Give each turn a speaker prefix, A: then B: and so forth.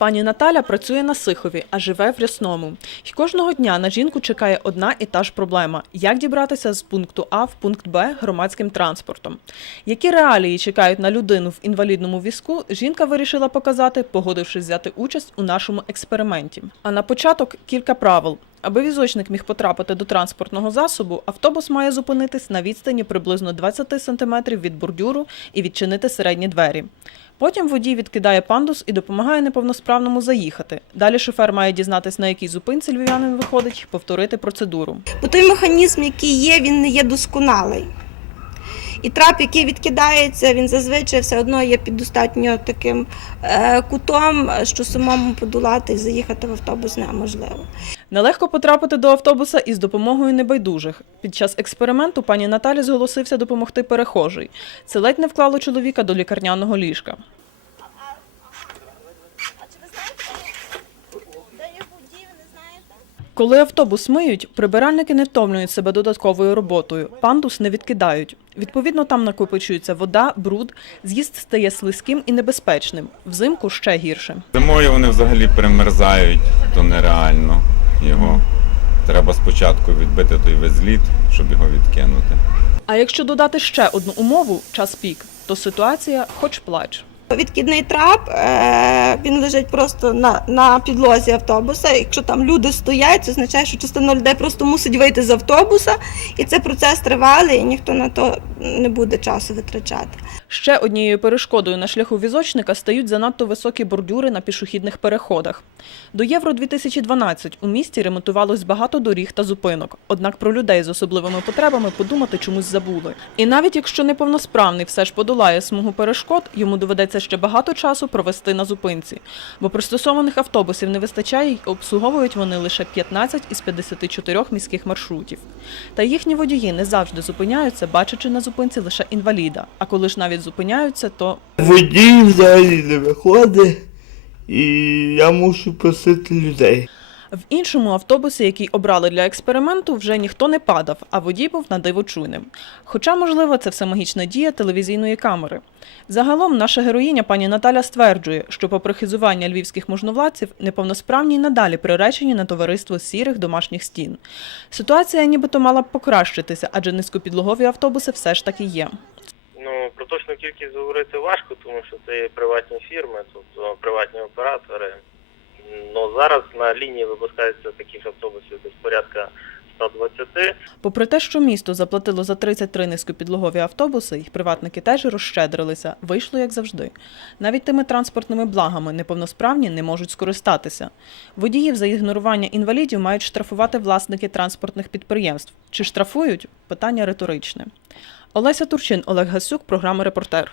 A: Пані Наталя працює на Сихові, а живе в Рясному. І кожного дня на жінку чекає одна і та ж проблема: як дібратися з пункту А в пункт Б громадським транспортом. Які реалії чекають на людину в інвалідному візку, жінка вирішила показати, погодившись взяти участь у нашому експерименті. А на початок кілька правил. Аби візочник міг потрапити до транспортного засобу, автобус має зупинитись на відстані приблизно 20 см від бордюру і відчинити середні двері. Потім водій відкидає пандус і допомагає неповносправному заїхати. Далі шофер має дізнатись, на якій зупинці львів'янин виходить, повторити процедуру.
B: Бо той механізм, який є, він не є досконалий. І трап, який відкидається, він зазвичай все одно є під достатньо таким е, кутом, що самому подолати і заїхати в автобус неможливо.
A: Нелегко потрапити до автобуса із допомогою небайдужих. Під час експерименту пані Наталі зголосився допомогти перехожий. Це ледь не вклало чоловіка до лікарняного ліжка. Коли автобус миють, прибиральники не втомлюють себе додатковою роботою, пандус не відкидають. Відповідно, там накопичується вода, бруд, з'їзд стає слизьким і небезпечним. Взимку ще гірше.
C: Зимою вони взагалі перемерзають, то нереально його. Треба спочатку відбити той весь лід, щоб його відкинути.
A: А якщо додати ще одну умову час пік, то ситуація хоч плач.
B: Відкидний трап е, він лежить просто на, на підлозі автобуса. Якщо там люди стоять, це означає, що частина людей просто мусить вийти з автобуса, і це процес тривалий, і ніхто на то не буде часу витрачати.
A: Ще однією перешкодою на шляху візочника стають занадто високі бордюри на пішохідних переходах. До Євро 2012 у місті ремонтувалось багато доріг та зупинок. Однак про людей з особливими потребами подумати чомусь забули. І навіть якщо неповносправний все ж подолає смугу перешкод, йому доведеться ще багато часу провести на зупинці, бо пристосованих автобусів не вистачає й обслуговують вони лише 15 із 54 міських маршрутів. Та їхні водії не завжди зупиняються, бачачи на зупинці лише інваліда. А коли ж навіть зупиняються, то
D: Водій взагалі не виходить, і я мушу просити людей.
A: В іншому автобусі, який обрали для експерименту, вже ніхто не падав, а водій був на диво чуйним. Хоча, можливо, це все магічна дія телевізійної камери. Загалом, наша героїня пані Наталя стверджує, що попри хизування львівських можновладців, неповносправні й надалі приречені на товариство сірих домашніх стін. Ситуація нібито мала б покращитися, адже низькопідлогові автобуси все ж таки є.
E: Ну, про точну кількість говорити важко, тому що це є приватні фірми, тобто приватні оператори. Ну зараз на лінії випускається таких автобусів десь порядка 120.
A: Попри те, що місто заплатило за 33 низькопідлогові автобуси, їх приватники теж розщедрилися. Вийшло як завжди. Навіть тими транспортними благами неповносправні не можуть скористатися. Водіїв за ігнорування інвалідів мають штрафувати власники транспортних підприємств. Чи штрафують? Питання риторичне. Олеся Турчин, Олег Гасюк, програма Репортер.